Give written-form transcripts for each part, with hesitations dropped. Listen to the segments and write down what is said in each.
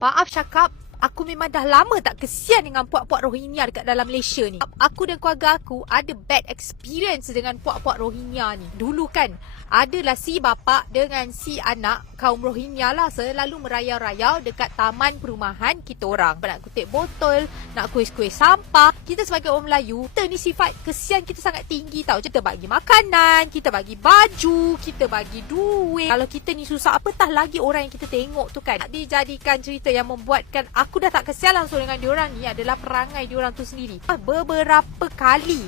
Maaf cakap, aku memang dah lama tak kesian dengan puak-puak Rohingya dekat dalam Malaysia ni. Aku dan keluarga aku ada bad experience dengan puak-puak Rohingya ni. Dulu kan, adalah si bapa dengan si anak kaum Rohingya lah selalu merayau-rayau dekat taman perumahan kita orang. Nak kutip botol, nak kuis-kuis sampah. Kita sebagai orang Melayu, kita ni sifat kesian kita sangat tinggi tau. Kita bagi makanan, kita bagi baju, kita bagi duit. Kalau kita ni susah, apatah lagi orang yang kita tengok tu kan. Nak dijadikan cerita yang membuatkan aku dah tak kesian langsung dengan diorang ni adalah perangai diorang tu sendiri. Beberapa kali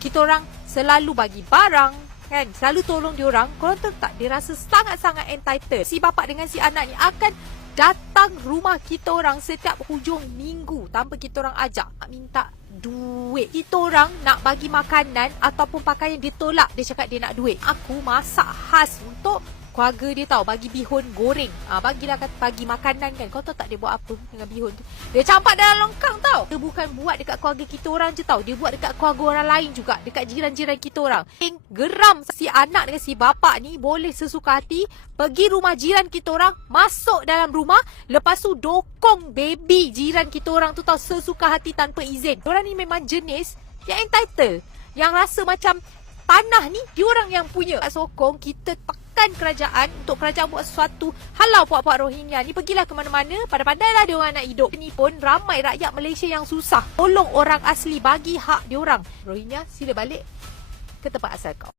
kita orang selalu bagi barang kan, selalu tolong diorang. Korang tahu tak, dia rasa sangat-sangat entitled. Si bapa dengan si anak ni akan datang rumah kita orang setiap hujung minggu tanpa kita orang ajak, nak minta duit. Kita orang nak bagi makanan ataupun pakaian, dia tolak. Dia cakap dia nak duit. Aku masak khas untuk keluarga dia tahu, bagi bihun goreng. Bagilah kata bagi makanan kan. Kau tahu tak dia buat apa dengan bihun tu? Dia campak dalam longkang tau. Dia bukan buat dekat keluarga kita orang je tau. Dia buat dekat keluarga orang lain juga, dekat jiran-jiran kita orang. Geram si anak dengan si bapa ni boleh sesuka hati pergi rumah jiran kita orang, masuk dalam rumah, lepas tu dokong baby jiran kita orang tu tau sesuka hati tanpa izin. Diorang ni memang jenis yang entitled, yang rasa macam tanah ni diorang yang punya. Sokong kita kerajaan untuk kerajaan buat sesuatu. Halau puak-puak Rohingya ni, pergilah ke mana-mana, pandai-pandailah dia orang nak hidup. Ni pun ramai rakyat Malaysia yang susah. Tolong orang asli, bagi hak dia orang. Rohingya, sila balik ke tempat asal kau.